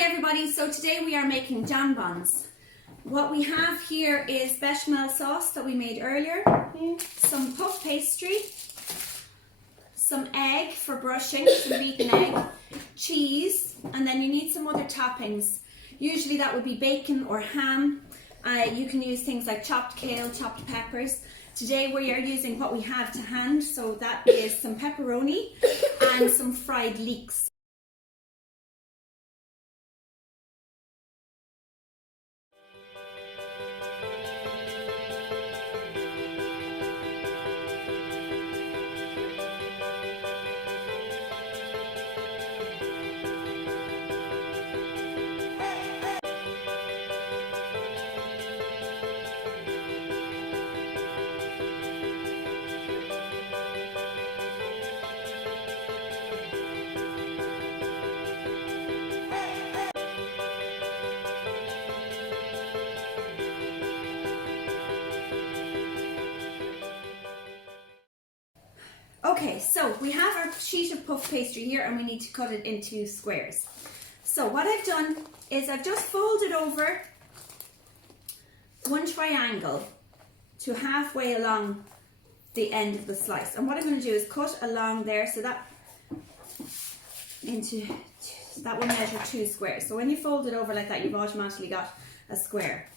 Hi everybody, so today we are making jambons. What we have here is bechamel sauce that we made earlier, some puff pastry, some egg for brushing, some beaten egg, cheese, and then you need some other toppings. Usually that would be bacon or ham. You can use things like chopped kale, chopped peppers. Today we are using what we have to hand, so that is some pepperoni and some fried leeks. Okay, so we have our sheet of puff pastry here and we need to cut it into squares. So what I've done is I've just folded over one triangle to halfway along the end of the slice. And what I'm going to do is cut along there so that will measure 2 squares. So when you fold it over like that, you've automatically got a square.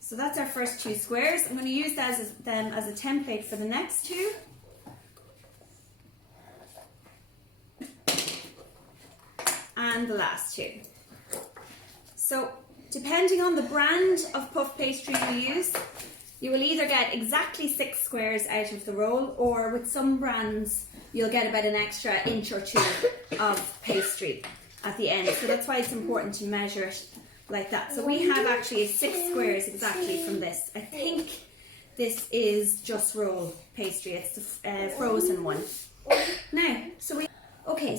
So that's our first 2 squares. I'm going to use them as a template for the next 2. And the last 2. So depending on the brand of puff pastry you use, you will either get exactly 6 squares out of the roll, or with some brands you'll get about an extra inch or 2 of pastry at the end. So that's why it's important to measure it like that. So we have actually 6 squares exactly from this. I think this is just roll pastry, it's the frozen one. Now,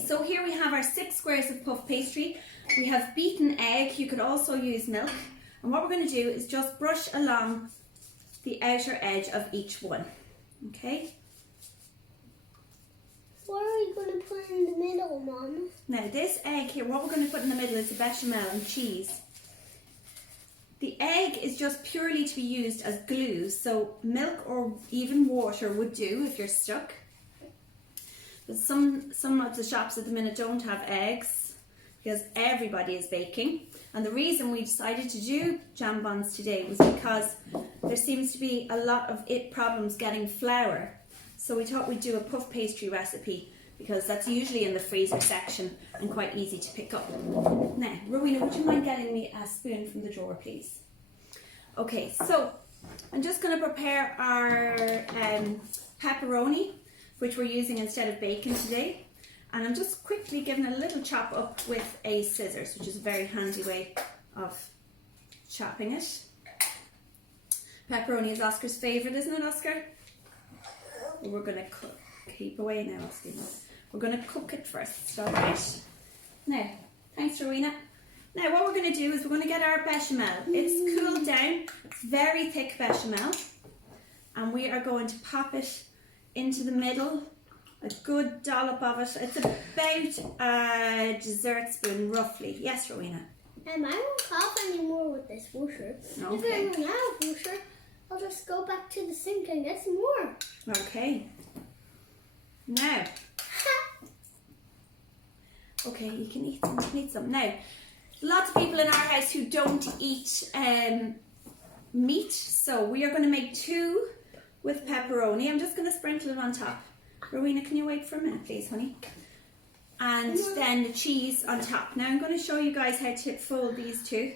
so here we have our 6 squares of puff pastry. We have beaten egg, you could also use milk. And what we're going to do is just brush along the outer edge of each one. Okay? What are we going to put in the middle, Mom? Now this egg here, what we're going to put in the middle is the bechamel and cheese. The egg is just purely to be used as glue, so milk or even water would do if you're stuck. But some of the shops at the minute don't have eggs because everybody is baking. And the reason we decided to do jambons today was because there seems to be a lot of problems getting flour. So we thought we'd do a puff pastry recipe because that's usually in the freezer section and quite easy to pick up. Now, Rowena, would you mind getting me a spoon from the drawer, please? Okay, so I'm just going to prepare our pepperoni, which we're using instead of bacon today. And I'm just quickly giving a little chop up with a scissors, which is a very handy way of chopping it. Pepperoni is Oscar's favourite, isn't it, Oscar? We're going to keep away now, Oscar. We're going to cook it first, alright? Now, thanks, Rowena. Now what we're going to do is we're going to get our bechamel. It's cooled down, it's very thick bechamel. And we are going to pop it into the middle, a good dollop of it. It's about a dessert spoon roughly. Yes, Rowena? I won't have any more with this washer. Okay. If I run out of washer, I'll just go back to the sink and get some more. Okay. Now. Okay, you can eat some. Now, lots of people in our house who don't eat meat, so we are going to make 2 with pepperoni. I'm just going to sprinkle it on top. Rowena, can you wait for a minute, please, honey? And then the cheese on top. Now I'm going to show you guys how to fold these 2.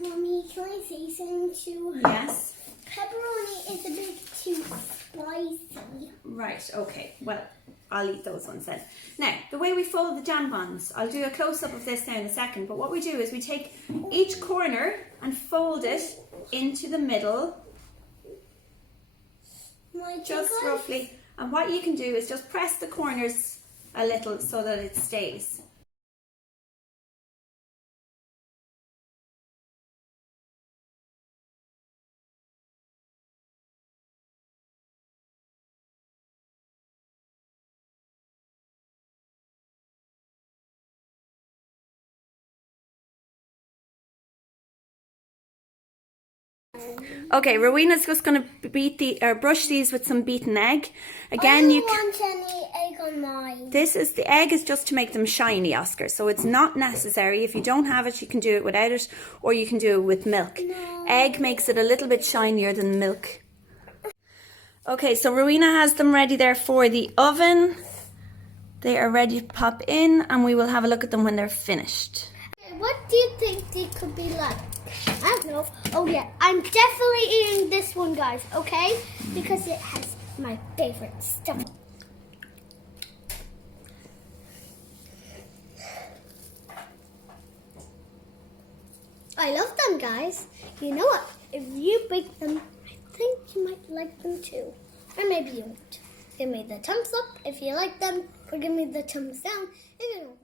Mommy, can I say something too? Yes. Pepperoni is a bit too spicy. Right, okay. Well, I'll eat those ones then. Now, the way we fold the jambons, I'll do a close-up of this now in a second, but what we do is we take each corner and fold it into the middle, just roughly. And what you can do is just press the corners a little so that it stays. Okay, Rowena's just going to brush these with some beaten egg. Again, I you don't want any egg on mine. the egg is just to make them shiny, Oscar. So it's not necessary. If you don't have it, you can do it without it, or you can do it with milk. No. Egg makes it a little bit shinier than milk. Okay, so Rowena has them ready there for the oven. They are ready to pop in, and we will have a look at them when they're finished. What do you think they could be like? I don't know. Oh yeah, I'm definitely eating this one, guys, okay? Because it has my favorite stuff. I love them, guys. You know what? If you bake them, I think you might like them too. Or maybe you won't. Give me the thumbs up if you like them, or give me the thumbs down if you don't.